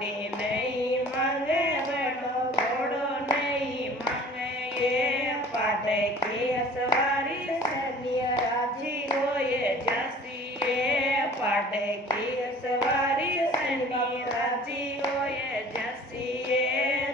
गाड़ी नहीं मांगे बैठो घोड़ो नहीं मांगे ये पाटे की सवारी सनिया राजी होए जैसी ये पाटे की सवारी सनिया राजी होए जैसी ये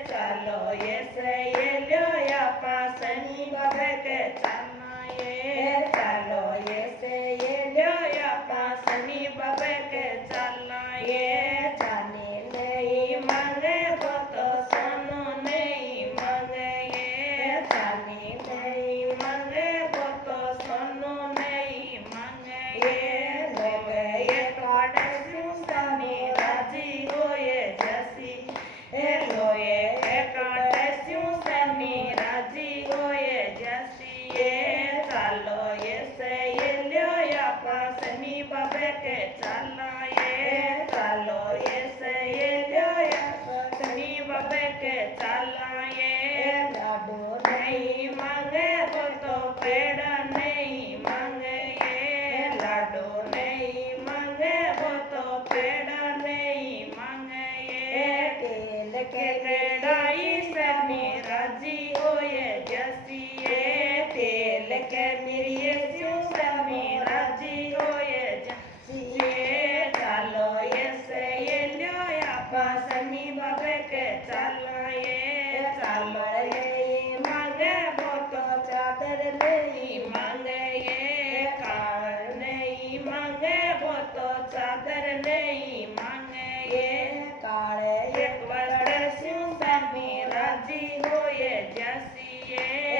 चलो ये से ये लो या पासनी बबे के चलना ये चलो ये से ये लो या पासनी बबे के चलना ये जाने नहीं मांगे तो सोनो नहीं मांगे ये जाने नहीं मांगे तो सोनो नहीं मांगे ये लोग ये काटे सुसनी राजी होए जैसी ए लोए काटे सुसनी राजी होए जैसी ये चलो ये से ये लो या पासनी बबे के चलना ये चलो ये से ये लो या पासनी बबे के चलना ये लाडू नहीं मांगे तो पेड़ नहीं मांगे ये लाडू नहीं मांगे तो पेड़ नहीं मांगे ये तेल के कढ़ाई सनी राजी होए जैसी ये तेल के मिरिये सनी राजी होए जैसी ये चलो ये से ये लो या पासनी बबे के चलना ये चलो ये मांगे तो चादर नहीं मांगे ये कार नहीं मांगे तो चादर नहीं मांगे ये काले एक वर्ष सुसनी राजी होए जैसी ये